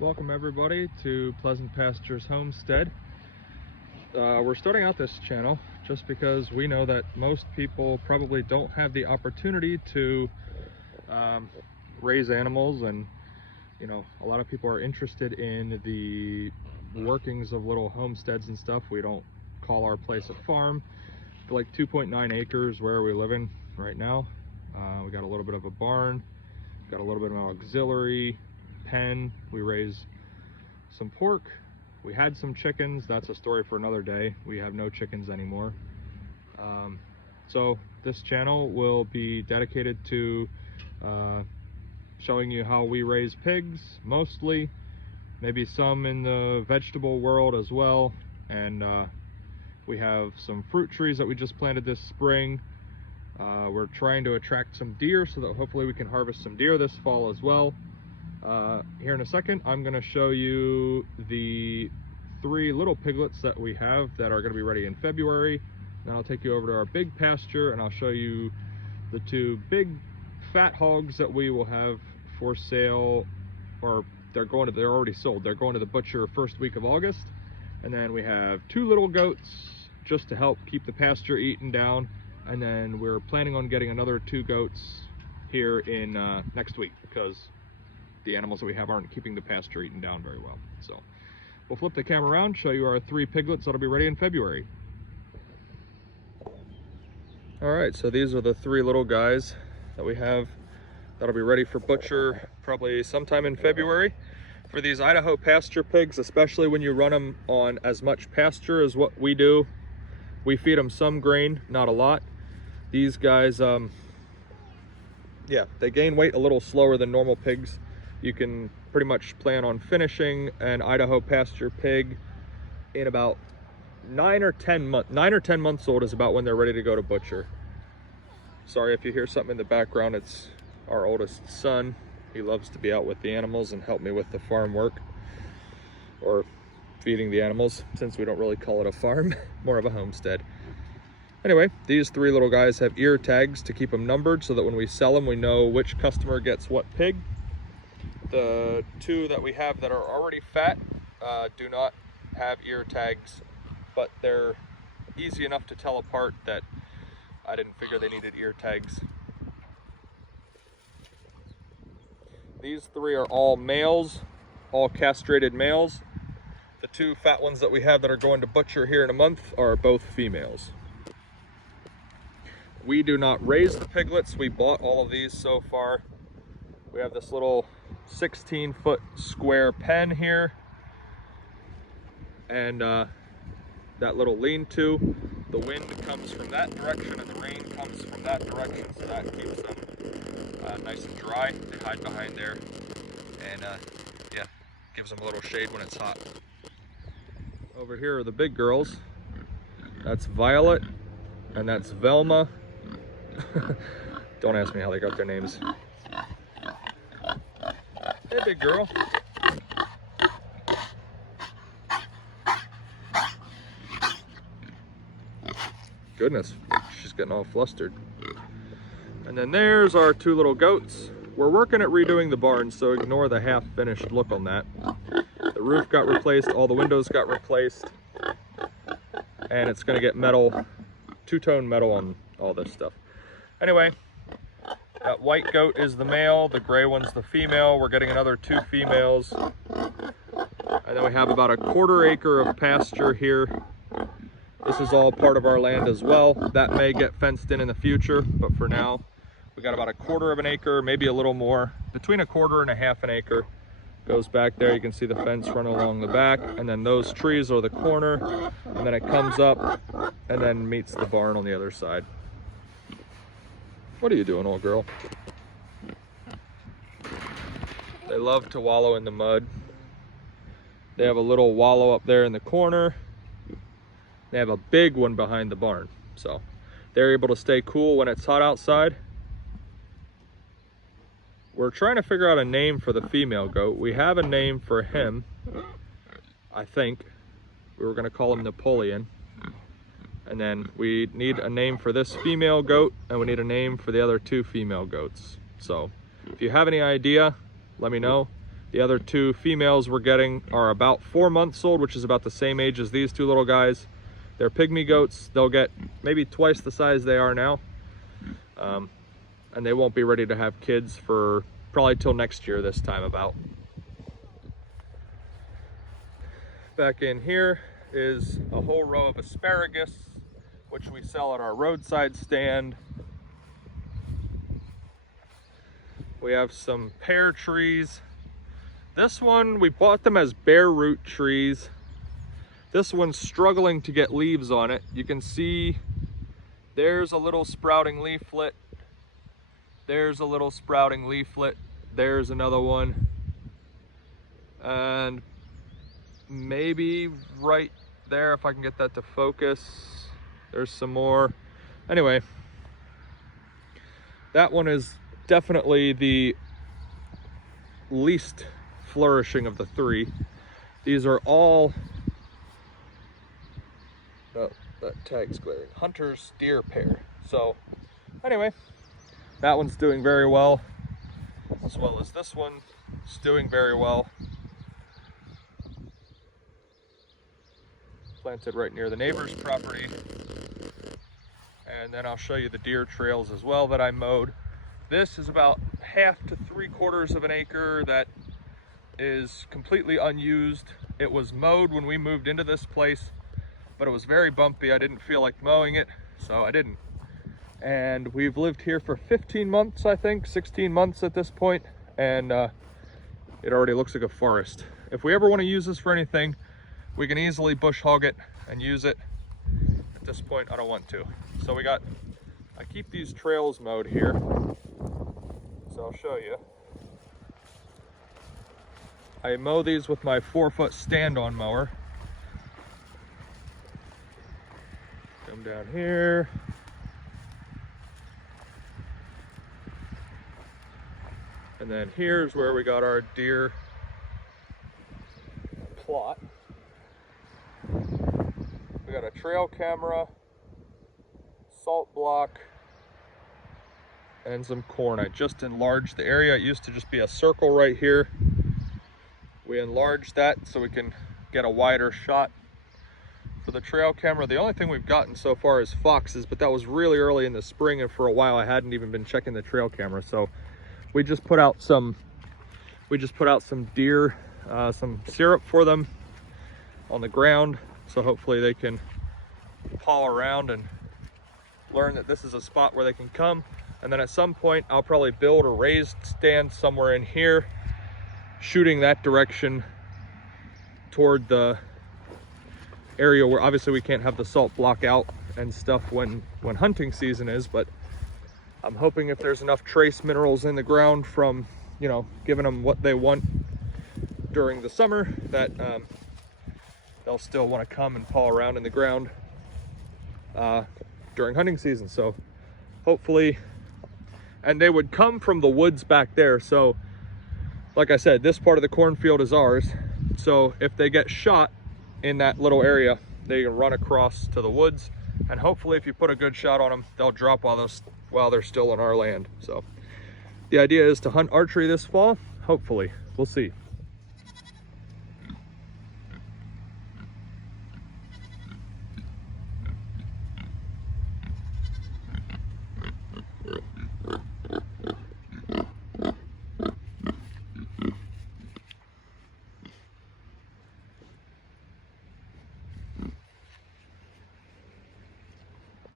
Welcome everybody to Pleasant Pastures Homestead. We're starting out this channel just because we know that most people probably don't have the opportunity to raise animals, and you know, a lot of people are interested in the workings of little homesteads and stuff. We don't call our place a farm. We're like 2.9 acres where we're living right now. We got a little bit of a barn, got a little bit of an auxiliary pen. We raise some pork. We had some chickens. That's a story for another day. We have no chickens anymore. So this channel will be dedicated to showing you how we raise pigs, mostly, maybe some in the vegetable world as well. And we have some fruit trees that we just planted this spring. We're trying to attract some deer so that hopefully we can harvest some deer this fall as well. Here in a second, I'm going to show you the 3 little piglets that we have that are going to be ready in February. Then I'll take you over to our big pasture and I'll show you the 2 big fat hogs that we will have for sale, or they're already sold. They're going to the butcher first week of August. And then we have 2 little goats just to help keep the pasture eaten down. And then we're planning on getting another 2 goats here in next week, because the animals that we have aren't keeping the pasture eaten down very well. So we'll flip the camera around, show you our 3 piglets that'll be ready in February. All right, so these are the 3 little guys that we have that'll be ready for butcher probably sometime in February. For these Idaho pasture pigs, especially when you run them on as much pasture as what we do, we feed them some grain, not a lot. These guys, yeah, they gain weight a little slower than normal pigs. You can pretty much plan on finishing an Idaho pasture pig in about 9 or 10 months old is about when they're ready to go to butcher. Sorry if you hear something in the background, it's our oldest son. He loves to be out with the animals and help me with the farm work, or feeding the animals, since we don't really call it a farm, more of a homestead. Anyway, these 3 little guys have ear tags to keep them numbered so that when we sell them, we know which customer gets what pig. The 2 that we have that are already fat do not have ear tags, but they're easy enough to tell apart that I didn't figure they needed ear tags. These 3 are all males, all castrated males. The 2 fat ones that we have that are going to butcher here in a month are both females. We do not raise the piglets. We bought all of these so far. We have this little 16-foot square pen here, and that little lean-to. The wind comes from that direction and the rain comes from that direction, so that keeps them nice and dry. They hide behind there, and yeah, gives them a little shade when it's hot. Over here are the big girls. That's Violet and that's Velma. Don't ask me how they got their names. Hey, big girl. Goodness, she's getting all flustered. And then there's our 2 little goats. We're working at redoing the barn, so ignore the half-finished look on that. The roof got replaced, all the windows got replaced, and it's gonna get metal, 2-tone metal on all this stuff. Anyway, that white goat is the male, the gray one's the female. We're getting another 2 females. And then we have about a 1/4 acre of pasture here. This is all part of our land as well. That may get fenced in the future, but for now, we got about a 1/4 of an acre, maybe a little more, between a 1/4 and a 1/2 an acre. Goes back there, you can see the fence running along the back, and then those trees are the corner, and then it comes up and then meets the barn on the other side. What are you doing, old girl? They love to wallow in the mud. They have a little wallow up there in the corner. They have a big one behind the barn, so they're able to stay cool when it's hot outside. We're trying to figure out a name for the female goat. We have a name for him, I think. We were gonna call him Napoleon. And then we need a name for this female goat, and we need a name for the other 2 female goats. So if you have any idea, let me know. The other two females we're getting are about 4 months old, which is about the same age as these two little guys. They're pygmy goats. They'll get maybe twice the size they are now. And they won't be ready to have kids for probably till next year this time about. Back in here is a whole row of asparagus, which we sell at our roadside stand. We have some pear trees. This one, we bought them as bare root trees. This one's struggling to get leaves on it. You can see there's a little sprouting leaflet. There's a little sprouting leaflet. There's another one. And maybe right there, if I can get that to focus, there's some more. Anyway, that one is definitely the least flourishing of the three. These are all, oh, that tag's glaring, Hunter's deer pear. So anyway, that one's doing very well, as well as this one is doing very well. Planted right near the neighbor's property. And then I'll show you the deer trails as well that I mowed. This is about 1/2 to 3/4 of an acre that is completely unused. It was mowed when we moved into this place, but it was very bumpy. I didn't feel like mowing it, so I didn't. And we've lived here for 15 months, I think, 16 months at this point, and it already looks like a forest. If we ever want to use this for anything, we can easily bush hog it and use it. At this point, I don't want to. So I keep these trails mowed here. So I'll show you. I mow these with my 4-foot stand-on mower. Come down here. And then here's where we got our deer plot. We got a trail camera, salt block, and some corn. I just enlarged the area. It used to just be a circle right here. We enlarged that so we can get a wider shot for the trail camera. The only thing we've gotten so far is foxes, but that was really early in the spring, and for a while I hadn't even been checking the trail camera. So we just put out some deer, some syrup for them on the ground. So hopefully they can paw around and learn that this is a spot where they can come. And then at some point, I'll probably build a raised stand somewhere in here, shooting that direction toward the area where obviously we can't have the salt block out and stuff when hunting season is, but I'm hoping if there's enough trace minerals in the ground from, you know, giving them what they want during the summer, that they'll still want to come and paw around in the ground during hunting season. So hopefully, and they would come from the woods back there. So like I said, this part of the cornfield is ours. So if they get shot in that little area, they can run across to the woods, and hopefully if you put a good shot on them, they'll drop while they're still on our land. So the idea is to hunt archery this fall, hopefully. We'll see.